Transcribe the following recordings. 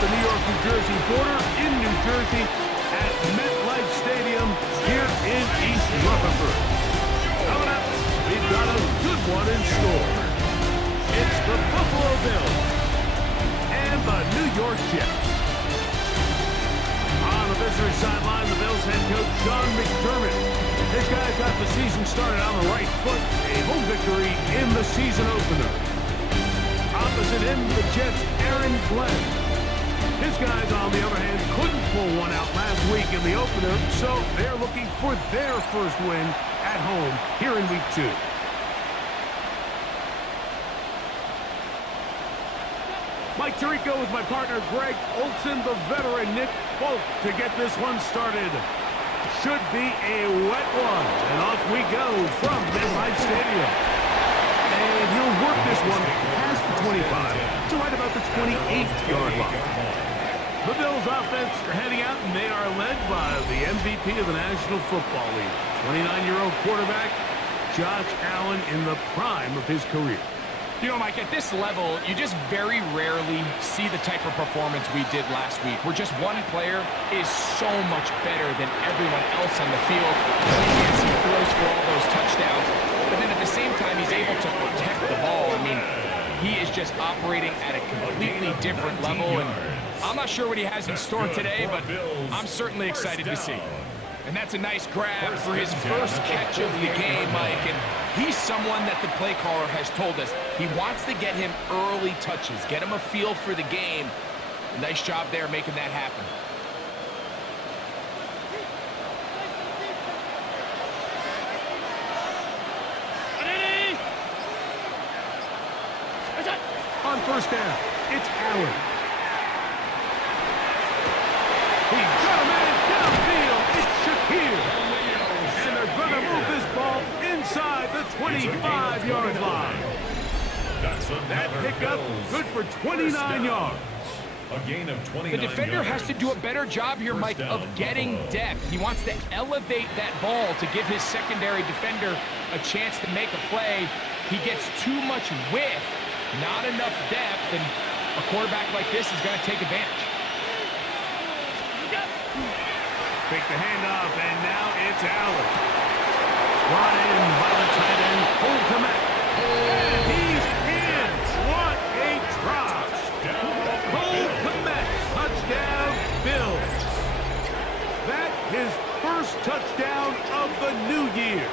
the New York-New Jersey border in New Jersey at MetLife Stadium here in East Rutherford. Coming up, we've got a good one in store. It's the Buffalo Bills and the New York Jets. On the visitor sideline, the Bills head coach Sean McDermott. His guys got the season started on the right foot, a home victory in the season opener. Opposite him, the Jets' Aaron Glenn. His guys, on the other hand, couldn't pull one out last week in the opener, so they're looking for their first win at home here in Week 2. Mike Tirico with my partner Greg Olson, the veteran Nick Folk to get this one started. Should be a wet one, and off we go from MetLife Stadium. And he'll work this one past the 25 to right about the 28-yard line. The Bills offense are heading out, and they are led by the MVP of the National Football League, 29-year-old quarterback Josh Allen in the prime of his career. You know, Mike, at this level, you just very rarely see the type of performance we did last week, where just one player is so much better than everyone else on the field. Yes, he throws for all those touchdowns, but then at the same time, he's able to protect the ball. I mean, he is just operating at a completely different level, and I'm not sure what he has in store today, but I'm certainly excited to see. And that's a nice grab for his first catch of the game, Mike. And he's someone that the play caller has told us he wants to get him early touches, get him a feel for the game. Nice job there making that happen. On first down, it's Allen. He's got a man downfield. It's Shakir. And they're going to move this ball inside the 25-yard line. That pickup good for 29 yards. A gain of 29 The defender has to do a better job here, Mike, of getting depth. He wants to elevate that ball to give his secondary defender a chance to make a play. He gets too much width, not enough depth, and a quarterback like this is going to take advantage. Fake the handoff, and now it's Allen. Brought in by the tight end, Cole Kmet. And he's in. What a drop. Cole Kmet, touchdown, Bills. That his first touchdown of the new year.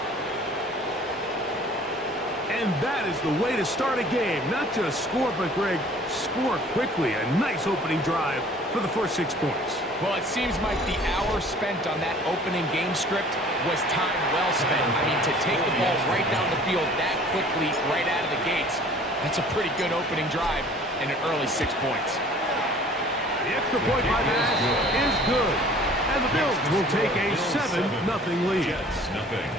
And that is the way way to start a game. Not just score, but, Greg, score quickly. A nice opening drive for the first 6 points. Well, it seems like the hour spent on that opening game script was time well spent. I mean, to take the ball right down the field that quickly, right out of the gates, that's a pretty good opening drive and an early 6 points. The extra point by Bass is good. And the Bills will take a 7-0 lead. Jets, nothing.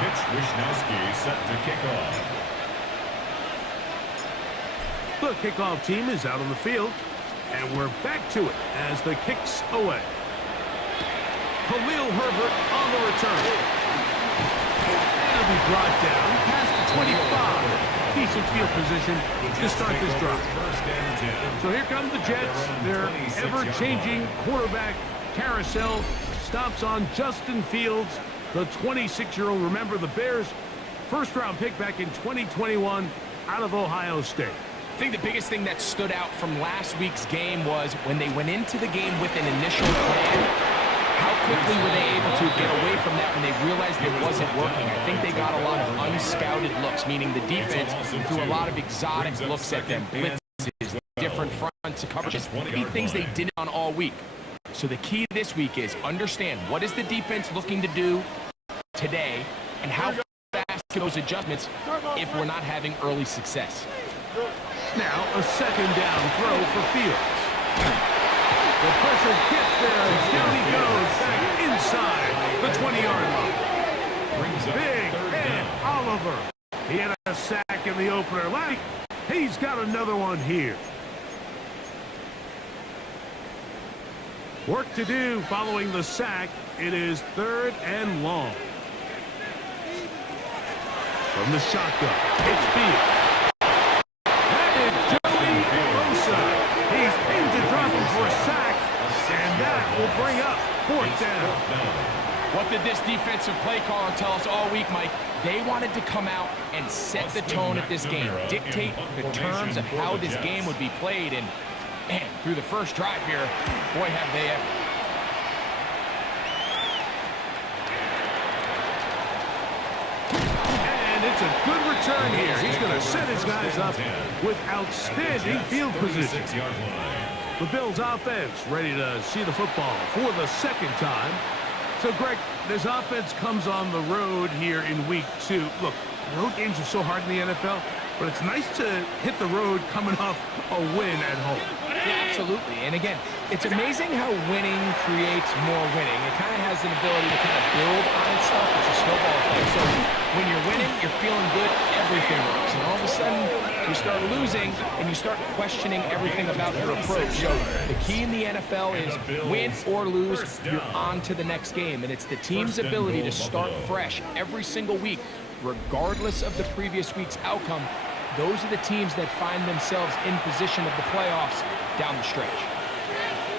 Mitch Wishnowsky set to kick off. The kickoff team is out on the field, and we're back to it as the kick's away. Khalil Herbert on the return. And it'll be brought down past the 25. Decent field position to start this drive. So here come the Jets. Their ever-changing quarterback carousel stops on Justin Fields, the 26-year-old. Remember, the Bears' first-round pick back in 2021 out of Ohio State. I think the biggest thing that stood out from last week's game was when they went into the game with an initial plan, how quickly were they able to get away from that when they realized it wasn't working? I think they got a lot of unscouted looks, meaning the defense threw a lot of exotic looks at them, blitzes, different fronts, coverages, maybe things they didn't on all week. So the key this week is understand what is the defense looking to do today and how fast can those adjustments if we're not having early success. Now a second down throw for Fields. The pressure gets there, and down he goes back inside the 20-yard line. Big Ed Oliver. He had a sack in the opener. Like, he's got another one here. Work to do following the sack. It is 3rd and long. From the shotgun, it's Fields. That is Joey Bosa. He's in to drop him for a sack, and that will bring up 4th down. What did this defensive play caller tell us all week, Mike? They wanted to come out and set the tone of this game, dictate the terms of how this game would be played, and man, through the first drive here, boy, have they ever. And it's a good return here. He's going to set his guys up with outstanding field position. The Bills offense ready to see the football for the second time. So, Greg, this offense comes on the road here in week 2. Look, road games are so hard in the NFL, but it's nice to hit the road coming off a win at home. Yeah, absolutely. And again, it's amazing how winning creates more winning. It kind of has an ability to kind of build on itself. It's a snowball effect. So when you're winning, you're feeling good, everything works. And all of a sudden, you start losing, and you start questioning everything about your approach. So the key in the NFL is win or lose, you're on to the next game. And it's the team's ability to start fresh every single week, regardless of the previous week's outcome. Those are the teams that find themselves in position of the playoffs down the stretch.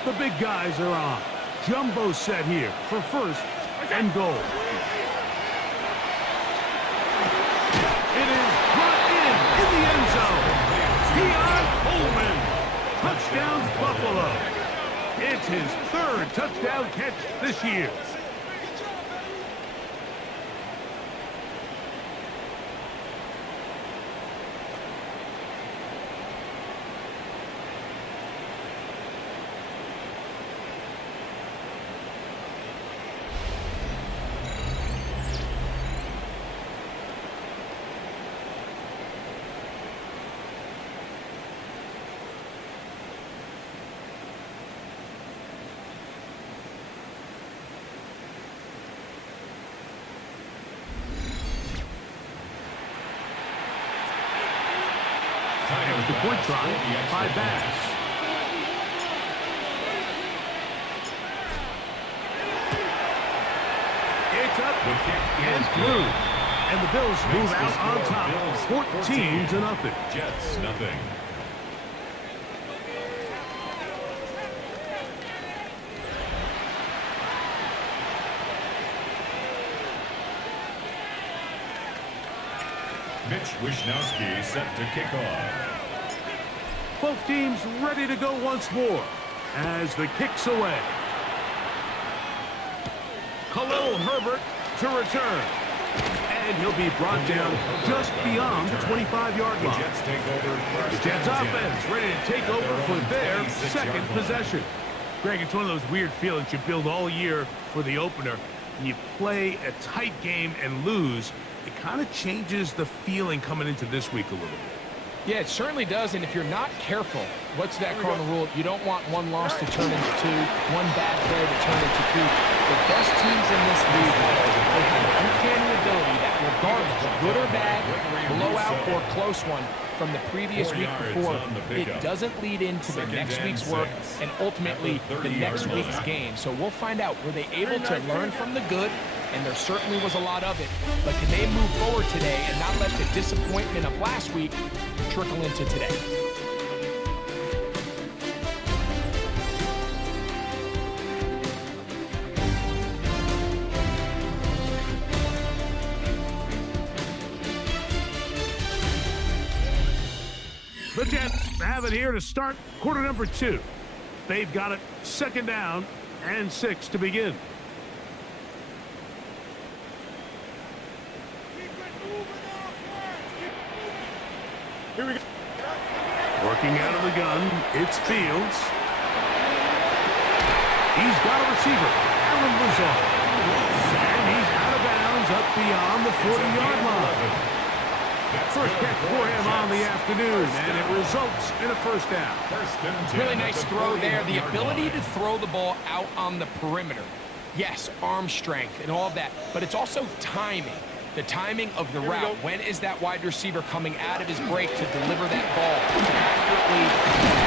The big guys are on. Jumbo set here for 1st and goal. It is brought in the end zone. Keon Coleman. Touchdown, Buffalo. It's his 3rd touchdown catch this year. There's the point try by Bass. It's up and through. And the Bills move out on top, 14-0. Jets, nothing. Mitch Wishnowsky set to kick off. Both teams ready to go once more as the kick's away. Khalil Herbert to return. And he'll be brought down just beyond the 25-yard line. The Jets offense ready to take over for their second possession. Greg, it's one of those weird feelings you build all year for the opener. And you play a tight game and lose. It kind of changes the feeling coming into this week a little bit. Yeah, it certainly does, and if you're not careful, what's that cardinal rule? You don't want one loss to turn into two, one bad play to turn into two. The best teams in this league, they have an uncanny ability that regardless, good or bad, blowout or close one from the previous week before, it doesn't lead into the next week's work and ultimately the next week's game. So we'll find out, were they able to learn from the good? And there certainly was a lot of it. But can they move forward today and not let the disappointment of last week trickle into today? The Jets have it here to start quarter number 2. They've got it second down and 6 to begin. Here we go. Working out of the gun, it's Fields. He's got a receiver, Allen Lazard. And he's out of bounds up beyond the 40-yard line. First catch for him on the afternoon, and it results in a first down. Really nice throw there. The ability to throw the ball out on the perimeter. Yes, arm strength and all of that, but it's also timing. The timing of the route. When is that wide receiver coming out of his break to deliver that ball accurately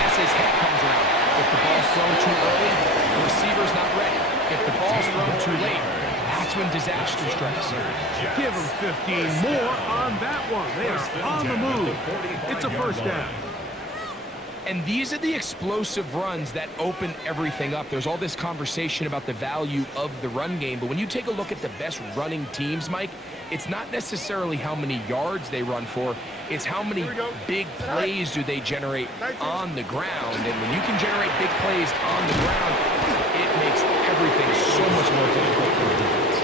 as his head comes around? If the ball's thrown too early, the receiver's not ready. If the ball's thrown too late, that's when disaster strikes. Give him 15 more on that one. They are on the move. It's a first down. And these are the explosive runs that open everything up. There's all this conversation about the value of the run game, but when you take a look at the best running teams, Mike, it's not necessarily how many yards they run for, it's how many big plays do they generate on the ground. And when you can generate big plays on the ground, it makes everything so much more difficult for the defense.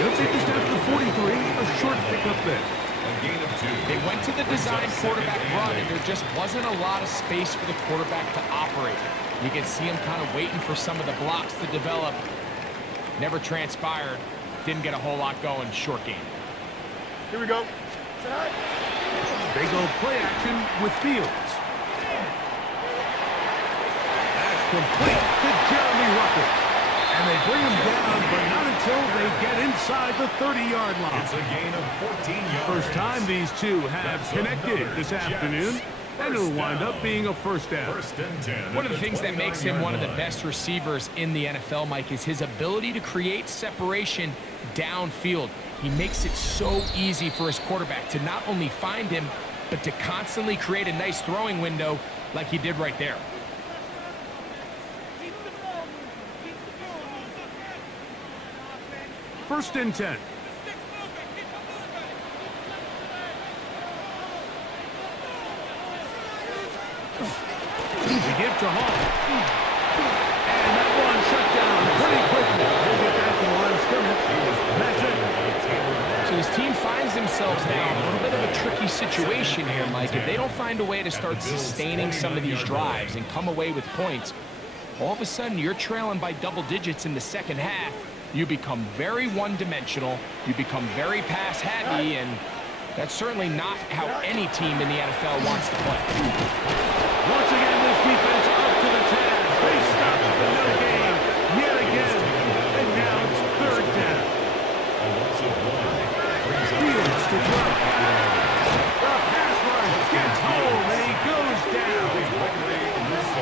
They'll take this down to the 43, a short pickup there. They went to the design quarterback run, and there just wasn't a lot of space for the quarterback to operate. You can see him kind of waiting for some of the blocks to develop. Never transpired. Didn't get a whole lot going. Short game. Here we go. They go play action with Fields. That's complete to Jeremy Ruckert. And they bring him down, but not until they get inside the 30-yard line. It's a gain of 14 yards. First time these two have connected this afternoon, and it'll wind up being a first down. One of the things that makes him one of the best receivers in the NFL, Mike, is his ability to create separation downfield. He makes it so easy for his quarterback to not only find him, but to constantly create a nice throwing window like he did right there. First and 10. We give to Hall. And that one shut down pretty quickly. He'll get back to the line of scrimmage. That's it. So his team finds themselves now in a little bit of a tricky situation here, Mike. If they don't find a way to start sustaining some of these drives and come away with points, all of a sudden you're trailing by double digits in the second half. You become very one-dimensional, you become very pass-heavy, and that's certainly not how any team in the NFL wants to play. Once again, this defense up to the task. They stop the no game yet again, and now it's third down. Fields to throw. The pass rush gets home, and he goes down.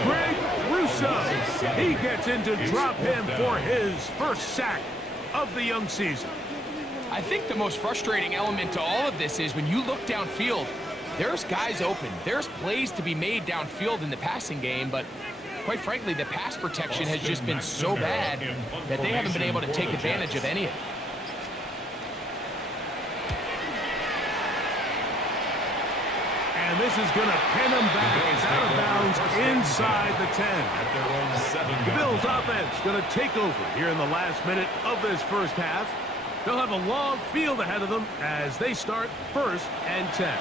Greg Russo. He gets in to drop him for his first sack of the young season. I think the most frustrating element to all of this is when you look downfield, there's guys open. There's plays to be made downfield in the passing game, but quite frankly, the pass protection has just been so bad that they haven't been able to take advantage of any of it. And this is going to pin them back. It's out of bounds inside the 10. At their own 7 The Bills yard offense going to take over here in the last minute of this first half. They'll have a long field ahead of them as they start 1st and 10.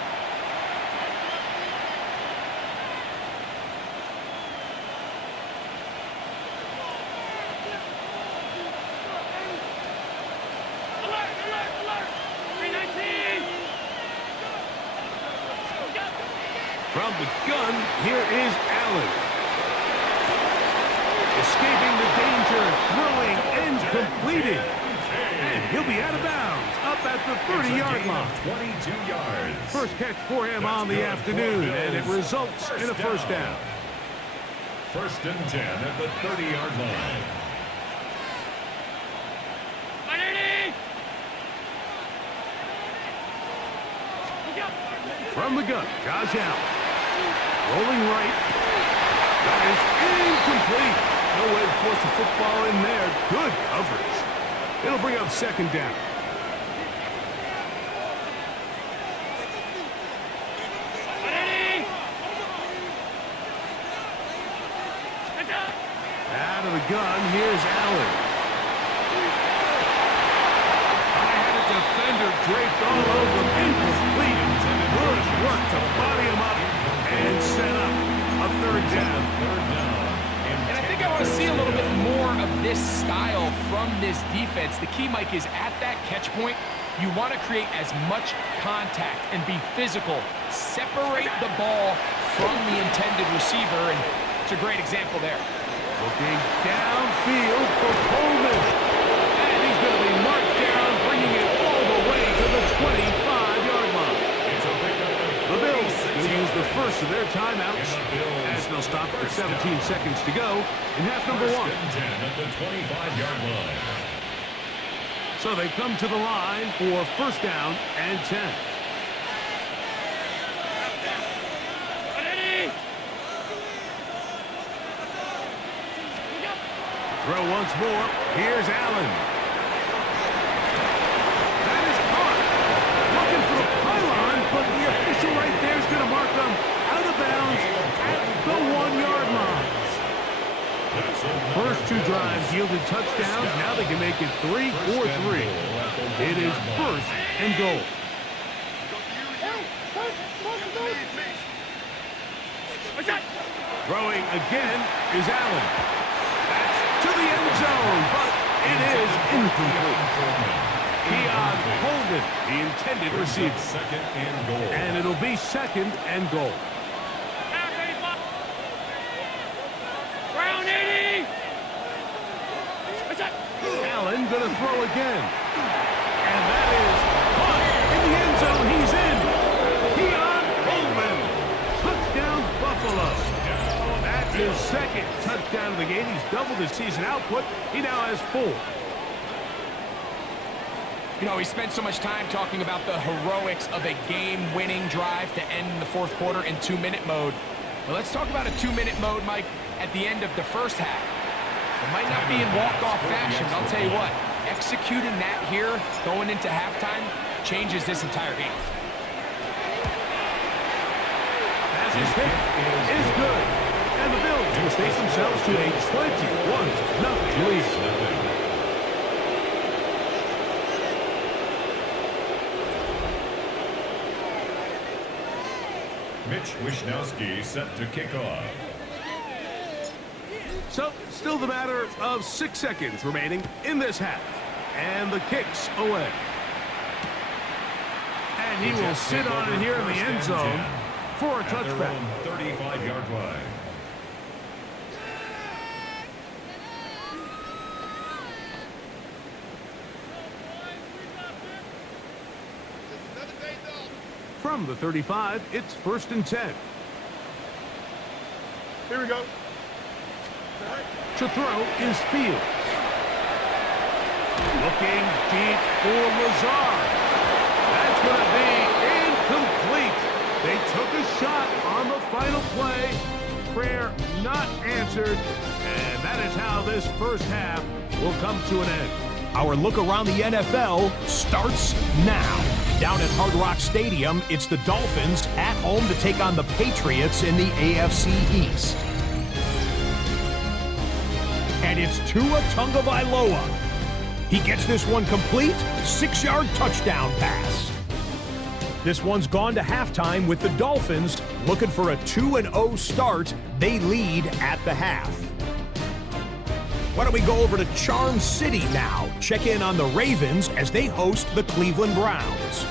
From the gun, here is Allen. Escaping the danger, throwing and completing. And he'll be out of bounds, up at the 30-yard line. 22 yards. First catch for him on the afternoon, and it results in a first down. 1st and 10 at the 30-yard line. From the gun, Josh Allen. Rolling right. That is incomplete. No way to force the football in there. Good coverage. It'll bring up 2nd down. Out of the gun, here's Allen. I had a defender draped all over him. Incomplete. Good work to body him up and set up a 3rd down. And I think I want to see a little bit more of this style from this defense. The key, Mike, is at that catch point, you want to create as much contact and be physical. Separate the ball from the intended receiver, and it's a great example there. Looking downfield for Coleman. And he's going to be marked down, bringing it all the way to the 25-yard line. The Bills will use the first of their timeouts as they'll stop with 17 seconds to go in half number 1. At the 25-yard line. So they come to the line for 1st down and 10. Throw once more. Here's Allen. That is caught. Looking for the pylon, but the official right there is going to mark them out of bounds at the 1-yard line. First 2 drives yielded touchdowns. Now they can make it 3-4-3. It is 1st and goal. Throwing again is Allen. To the end zone, but it is incomplete. Keon Coleman, the intended receiver. 2nd and goal. And it'll be 2nd and goal. Allen going to throw again. And that is caught in the end zone. He's in. Keon Coleman. Touchdown, Buffalo. That's his 2nd touchdown of the game. He's doubled his season output. He now has 4. You know, we spent so much time talking about the heroics of a game-winning drive to end the 4th quarter in 2-minute mode. Well, let's talk about a 2-minute mode, Mike, at the end of the first half. It might not be in walk-off fashion, but I'll tell you what, executing that here, going into halftime, changes this entire game. As his hit is good. And the Bills will take themselves to a 21-0 lead. Mitch Wishnowsky set to kick off. So, still the matter of 6 seconds remaining in this half. And the kick's away. And he will sit on it here in the end zone for a touchback. 35-yard line. From the 35, it's 1st and 10. Here we go. To throw is Fields. Looking deep for Lazard. That's going to be incomplete. They took a shot on the final play. Prayer not answered. And that is how this first half will come to an end. Our look around the NFL starts now. Down at Hard Rock Stadium, it's the Dolphins at home to take on the Patriots in the AFC East. And it's Tua Tagovailoa. He gets this one complete, 6-yard touchdown pass. This one's gone to halftime with the Dolphins looking for a 2-0 start. They lead at the half. Why don't we go over to Charm City now? Check in on the Ravens as they host the Cleveland Browns.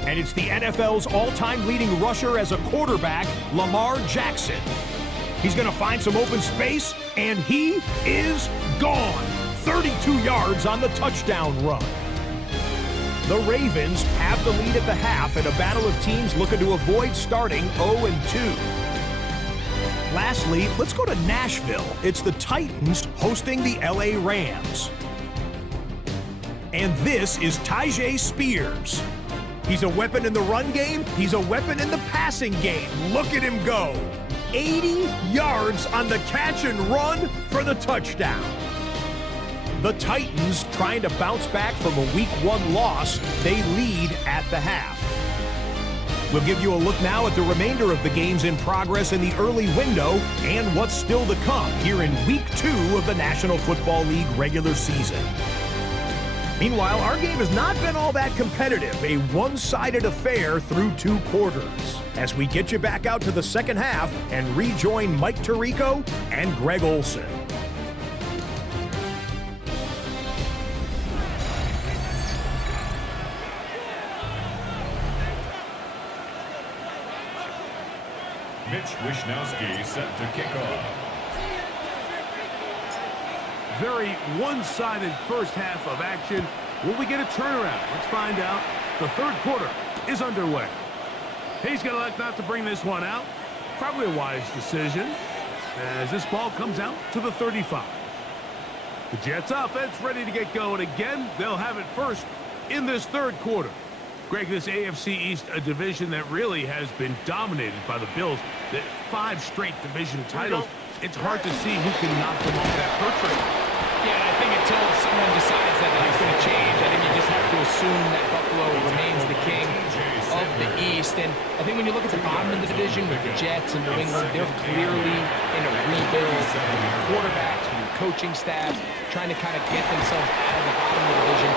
And it's the NFL's all-time leading rusher as a quarterback, Lamar Jackson. He's going to find some open space, and he is gone. 32 yards on the touchdown run. The Ravens have the lead at the half in a battle of teams looking to avoid starting 0-2. Lastly, let's go to Nashville. It's the Titans hosting the LA Rams. And this is Tyjae Spears. He's a weapon in the run game. He's a weapon in the passing game. Look at him go. 80 yards on the catch and run for the touchdown. The Titans trying to bounce back from a Week 1 loss. They lead at the half. We'll give you a look now at the remainder of the games in progress in the early window and what's still to come here in Week 2 of the National Football League regular season. Meanwhile, our game has not been all that competitive, a one-sided affair through 2 quarters. As we get you back out to the second half and rejoin Mike Tirico and Greg Olsen. Mitch Wishnowsky set to kick off. Very one-sided first half of action. Will we get a turnaround? Let's find out. The third quarter is underway. He's going to elect not to bring this one out. Probably a wise decision as this ball comes out to the 35. The Jets offense ready to get going again. They'll have it first in this third quarter. Greg, this AFC East, a division that really has been dominated by the Bills. The 5 straight division titles. It's hard to see who can knock them off that perch rate. Yeah, and I think until someone decides that that's going to change, I think you just have to assume that Buffalo remains the king of the East. And I think when you look at the bottom of the division with the Jets and New England, they're clearly in a rebuild with quarterbacks, with coaching staffs, trying to kind of get themselves out of the bottom of the division.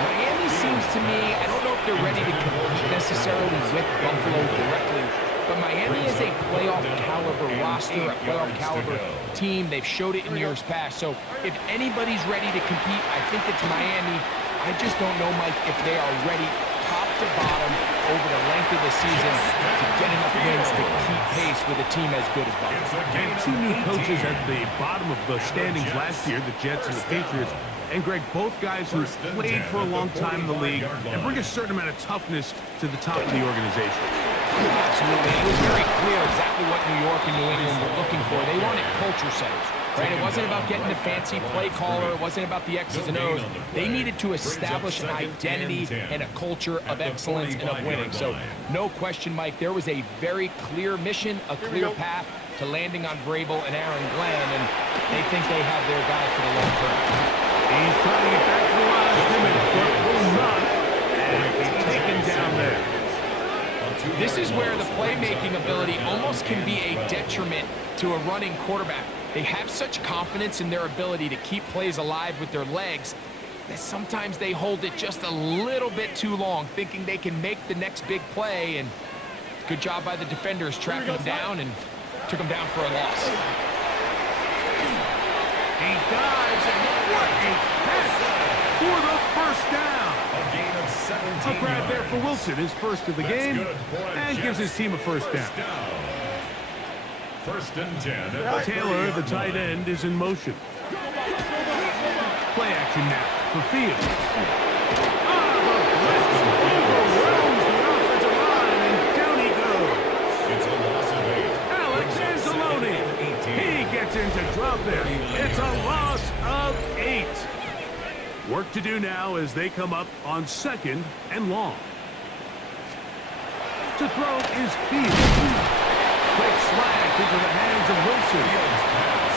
Miami seems to me, I don't know if they're ready to compete necessarily with Buffalo directly, but Miami is a playoff caliber roster, a playoff caliber team. They've showed it in years past. So if anybody's ready to compete, I think it's Miami. I just don't know, Mike, if they are ready top to bottom over the length of the season to get enough wins to keep pace with a team as good as Buffalo. And 2 new coaches at the bottom of the standings last year, the Jets and the Patriots. And Greg, both guys who played for a long time in the league and bring a certain amount of toughness to the top of the organization. Absolutely. It was very clear exactly what New York and New England were looking for. They wanted culture setters, right? It wasn't about getting a fancy play caller. It wasn't about the X's and O's. They needed to establish an identity and a culture of excellence and of winning. So no question, Mike, there was a very clear mission, a clear path to landing on Vrabel and Aaron Glenn, and they think they have their guy for the long term. He's trying to get back to the line of scrimmage, but will not. And he's taken down there. This is where the playmaking ability almost can be a detriment to a running quarterback. They have such confidence in their ability to keep plays alive with their legs that sometimes they hold it just a little bit too long, thinking they can make the next big play. And good job by the defenders tracking him down and took him down for a loss. He dives, and what a pass for the first down. A gain of 17 A grab there for Wilson, his first of the game, good for and gives his team a first down. First and 10. Taylor, the tight end, is in motion. Play action now for Fields. Overwhelms the offensive line, and down he goes. It's a loss of 8. Alex Anzalone. He gets into drop there. It's a loss of 8. Work to do now as they come up on 2nd and long. To throw is Fields. Quick slash into the hands of Wilson.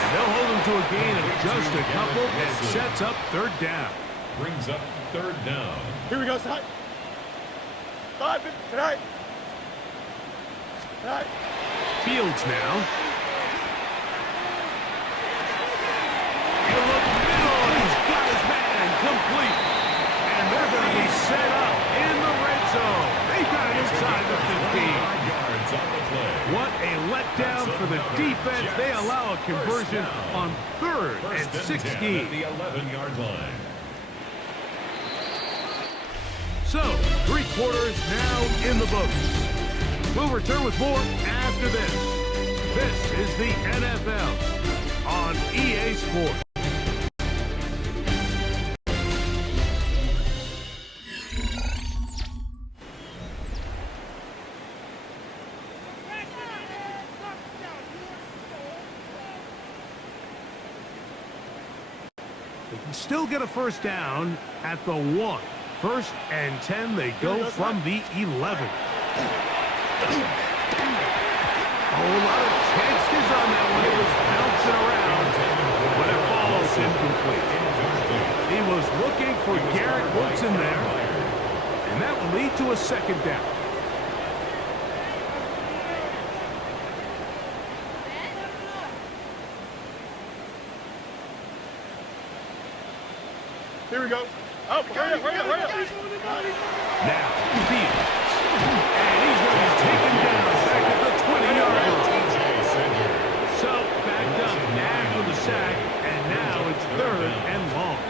And they'll hold him to a gain of just a couple, and sets up 3rd down. Brings up 3rd down. Here we go, Scott. Fields now. He'll look middle, and he's got his man complete. And they're going to be set up in the red zone. They've got it inside the 15. Yards on the play. What a letdown for the defense. They allow a conversion on 3rd and 16. The 11-yard line. So, 3 quarters now in the books. We'll return with more after this. This is the NFL on EA Sports. They can still get a first down at the 1. 1st and 10, they go from the 11. A whole lot of chances on that one. It was bouncing around, but it falls incomplete. He was looking for Garrett Wilson there, and that will lead to a 2nd down. Here we go. Oh, hurry up. Now, Fields. And he's going to be taken down back at the 20-yard line. So, backed up after the sack, and now it's 3rd and long.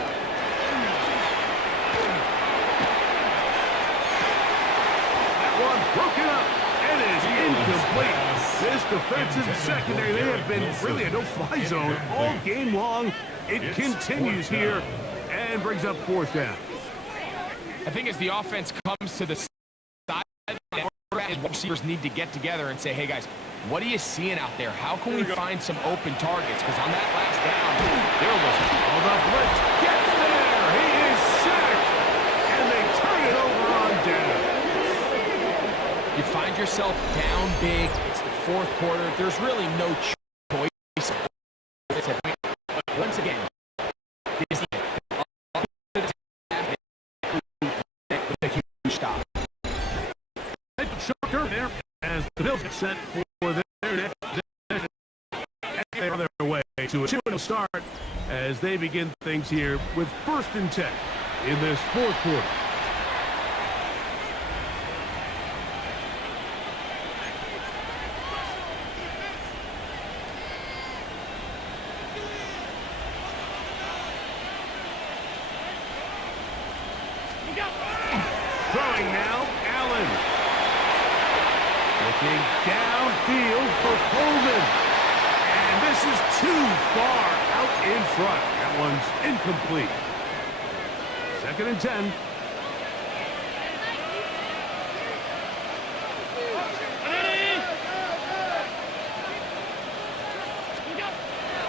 That one broken up, and it is incomplete. This defensive secondary, they have been really a no-fly zone all game long. It continues here and brings up 4th down. I think as the offense comes to the side, receivers need to get together and say, hey, guys, what are you seeing out there? How can we find some open targets? Because on that last down, there was the blitz gets there. He is sacked, and they turn it over on down. You find yourself down big. It's the 4th quarter. There's really no choice. Once again, this is a huge stop. Short turn there as the Bills get set for their next possession. And they're on their way to a 2-0 start as they begin things here with 1st and 10 in this 4th quarter. Throwing now, Allen. Looking downfield for Coleman. And this is too far out in front. That one's incomplete. 2nd and 10.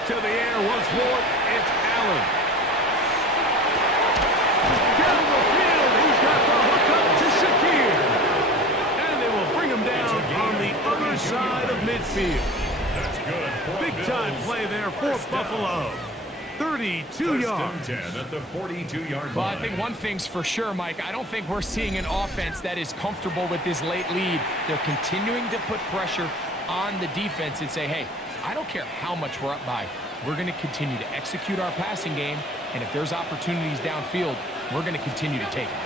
To the air once more, it's Allen. Down the field, he's got the hook up to Shakir. And they will bring him down on the other side of midfield. That's good. Big-time play there for Buffalo. 32 yards. 10 at the 42-yard line. Well, I think one thing's for sure, Mike. I don't think we're seeing an offense that is comfortable with this late lead. They're continuing to put pressure on the defense and say, hey, I don't care how much we're up by. We're going to continue to execute our passing game, and if there's opportunities downfield, we're going to continue to take them.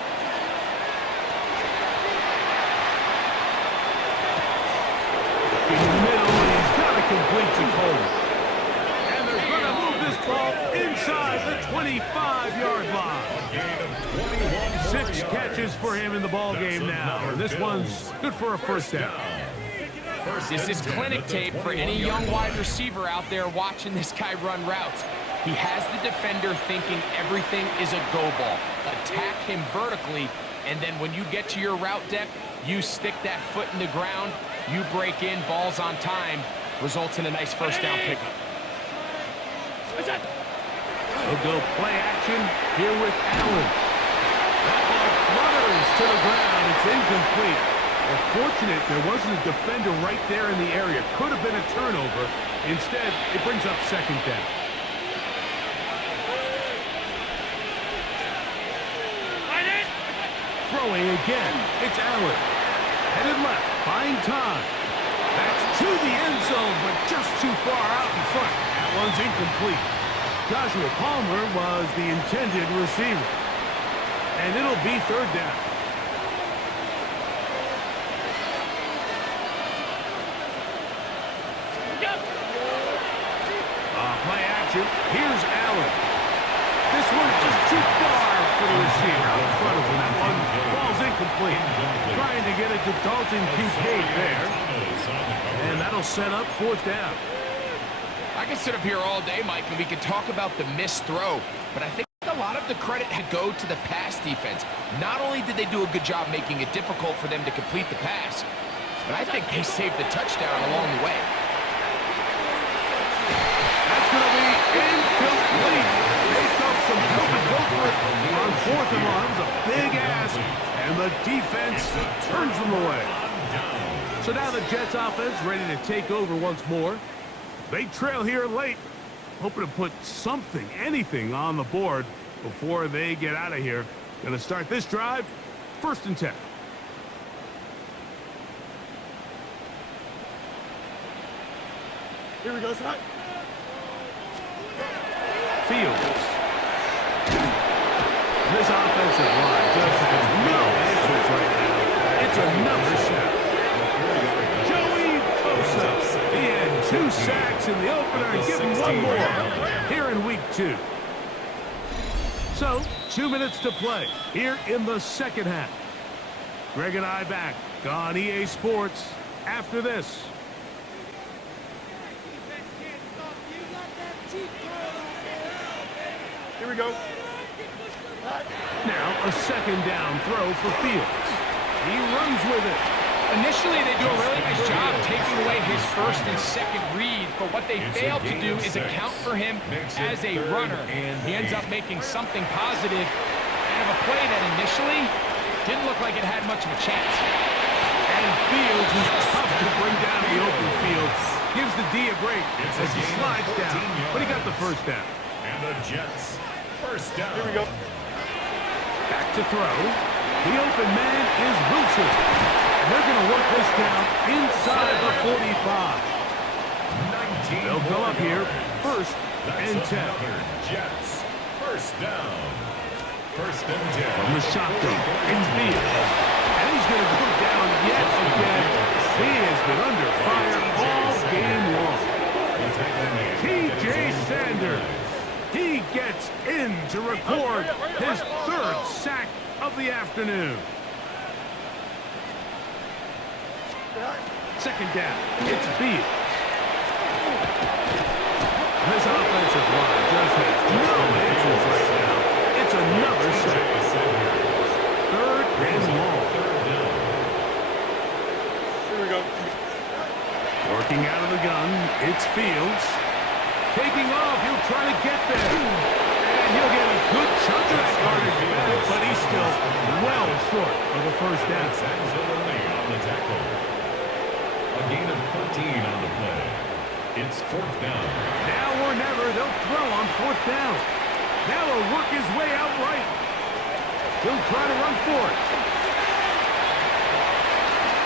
In the middle, and he's got to complete to Coleman. And they're going to move this ball inside the 25-yard line. 6 catches for him in the ball game now. And this one's good for a 1st down. This is clinic tape for any young wide receiver out there watching this guy run routes. He has the defender thinking everything is a go ball. Attack him vertically, and then when you get to your route depth, you stick that foot in the ground, you break in, balls on time, results in a nice 1st down pickup. They'll go play action here with Allen. That ball flutters to the ground. It's incomplete. Well, fortunate there wasn't a defender right there in the area. Could have been a turnover. Instead, it brings up 2nd down. throwing again. It's Allen. Headed left, buying time. That's to the end zone, but just too far out in front. That one's incomplete. Joshua Palmer was the intended receiver. And it'll be third down. Play action. Here's Allen. This one just too far for the receiver out in front of him. That one falls incomplete. Trying to get it to Dalton Kincaid there. And that'll set up fourth down. I can sit up here all day, Mike, and we can talk about the missed throw, but I think a lot of the credit had go to the pass defense. Not only did they do a good job making it difficult for them to complete the pass, but I think they saved the touchdown along the way. That's going to be incomplete. They felt compelled to go for it on fourth and long. It was a big ask, and the defense turns them away. So now the Jets offense ready to take over once more. They trail here late, hoping to put something, anything on the board before they get out of here. Going to start this drive, 1st and 10. Here we go, Scott. Fields. This offensive line just has no answers right now. It's another sack. Joey Bosa. He had 2 sacks in the opener and give him 1 more here in week 2. So, 2 minutes to play here in the second half. Greg and I back on EA Sports after this. Here we go. Now a 2nd down throw for Fields. He runs with it. Initially, they do a really nice job taking away his 1st and 2nd read, but what they fail to do is account for him as a runner. He ends up making something positive out of a play that initially didn't look like it had much of a chance. And Fields is tough to bring down in the open field. Gives the D a break as he slides down, but he got the 1st down. And the Jets, 1st down. Here we go. Back to throw. The open man is Wilson. They're going to work this down inside the 45. They'll go up here, 1st and 10. Jets, 1st down. 1st and 10. From the shotgun, in Fields. And he's going to go down yet again. He has been under fire all game long. T.J. Sanders. He gets in to record his 3rd sack of the afternoon. 2nd down. It's Fields. This offensive line just has no answers right now. It's another sack. 3rd and long. Here we go. Working out of the gun, it's Fields. Taking off, he'll try to get there. And he'll get a good chunk of that yardage back, but he's still well short of the 1st down. On the tackle. A gain of 13 on the play. It's 4th down. Now or never, they'll throw on 4th down. Now he'll work his way out right. He'll try to run for it.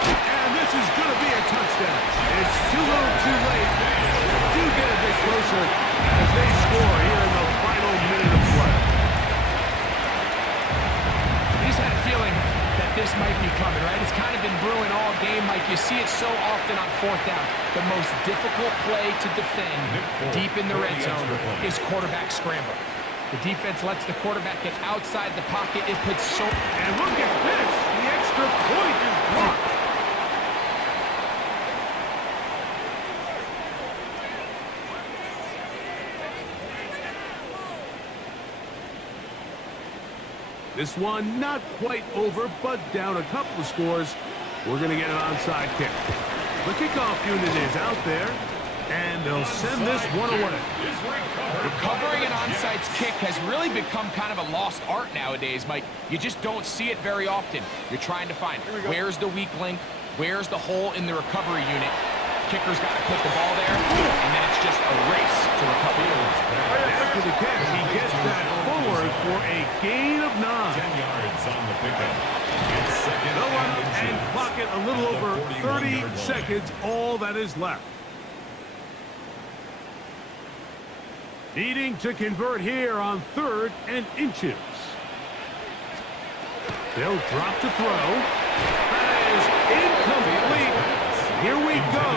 And this is going to be a touchdown. It's too little too late. Do get a bit closer as they score here in the final minute of play. I just had a feeling that this might be coming, right? It's kind of been brewing all game, Mike. You see it so often on 4th down. The most difficult play to defend deep in the red zone is quarterback scramble. The defense lets the quarterback get outside the pocket. It puts so... And look at this. The extra point is blocked. This one not quite over, but down a couple of scores. We're going to get an onside kick. The kickoff unit is out there, and they'll send this one away. Recovering an onside kick has really become kind of a lost art nowadays, Mike. You just don't see it very often. You're trying to find where's the weak link, where's the hole in the recovery unit. Kicker's got to put the ball there, and then it's just a race to recover. After the catch, he gets that forward for a gain of 9. 10 yards on the pickup. little over 30 seconds, all that is left. Needing to convert here on 3rd and inches. They'll drop to throw. That is incomplete. Here we go.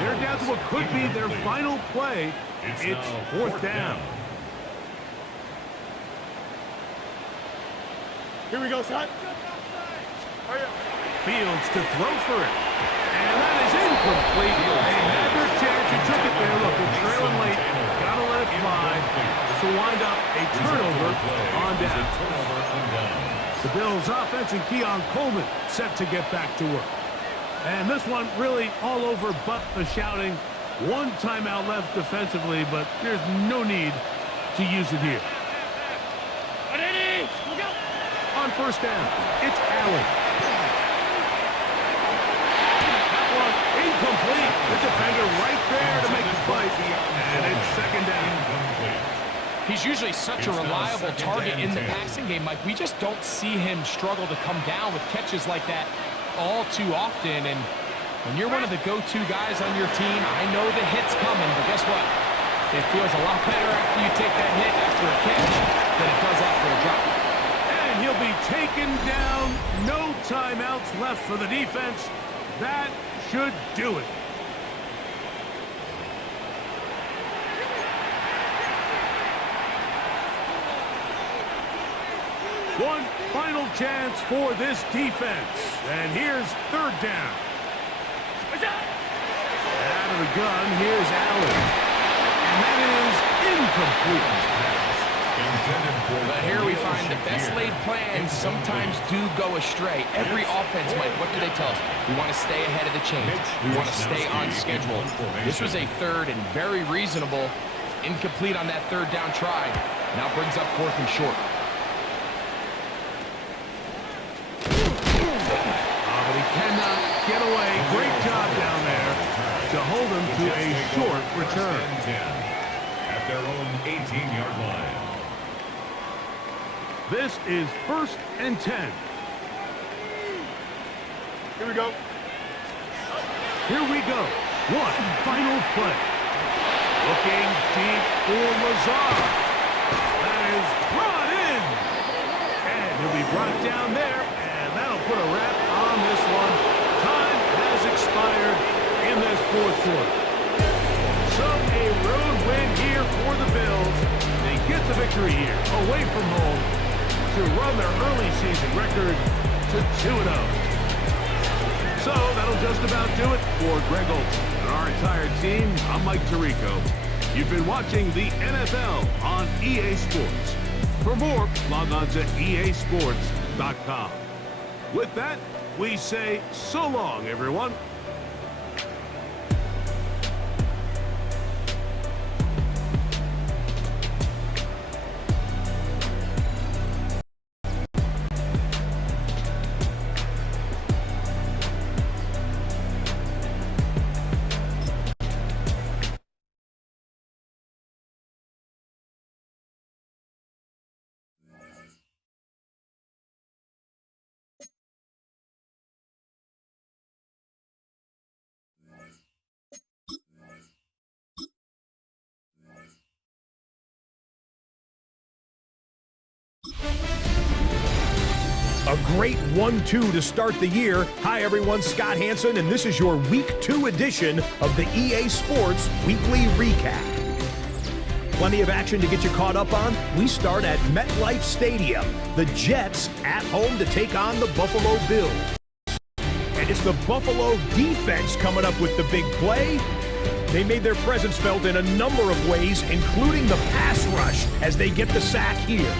They're down to what could be their final play. It's 4th down. Here we go, Scott. Fields to throw for it. And that is incomplete. They had their chance. He took it there. Look, they're trailing late. Got to let it fly. This will wind up a turnover on down. The Bills' offense and Keon Coleman set to get back to work. And this one really all over but the shouting. One timeout left defensively, but there's no need to use it here. On 1st down, it's Allen. That one incomplete. The defender right there to make the play. And it's 2nd down. He's usually such a reliable target in the passing game, Mike. We just don't see him struggle to come down with catches like that all too often. And when you're one of the go-to guys on your team, I know the hit's coming, but guess what? It feels a lot better after you take that hit after a catch than it does after a drop. And he'll be taken down. No timeouts left for the defense. That should do it. One final chance for this defense. And here's 3rd down. Out of the gun, here's Allen. And that is incomplete. But here we find the best laid plans sometimes do go astray. Every offense, Mike, what do they tell us? We want to stay ahead of the chains. We want to stay on schedule. This was a 3rd and very reasonable. Incomplete on that 3rd down try. Now brings up 4th and short. But he cannot get away. Great job down there to hold him to a short return. At their own 18-yard line. This is 1st and 10. Here we go. Here we go. One final play. Looking deep for Lazard. That is brought in. And he'll be brought down there. And that'll put a wrap on this one. Time has expired in this 4th quarter. So a road win here for the Bills. They get the victory here away from home to run their early season record to 2-0. So that'll just about do it for Greg Olsen and our entire team. I'm Mike Tirico. You've been watching the NFL on EA Sports. For more, log on to easports.com. With that, we say so long, everyone. A great 1-2 to start the year. Hi, everyone. Scott Hansen, and this is your Week 2 edition of the EA Sports Weekly Recap. Plenty of action to get you caught up on. We start at MetLife Stadium. The Jets at home to take on the Buffalo Bills. And it's the Buffalo defense coming up with the big play. They made their presence felt in a number of ways, including the pass rush as they get the sack here.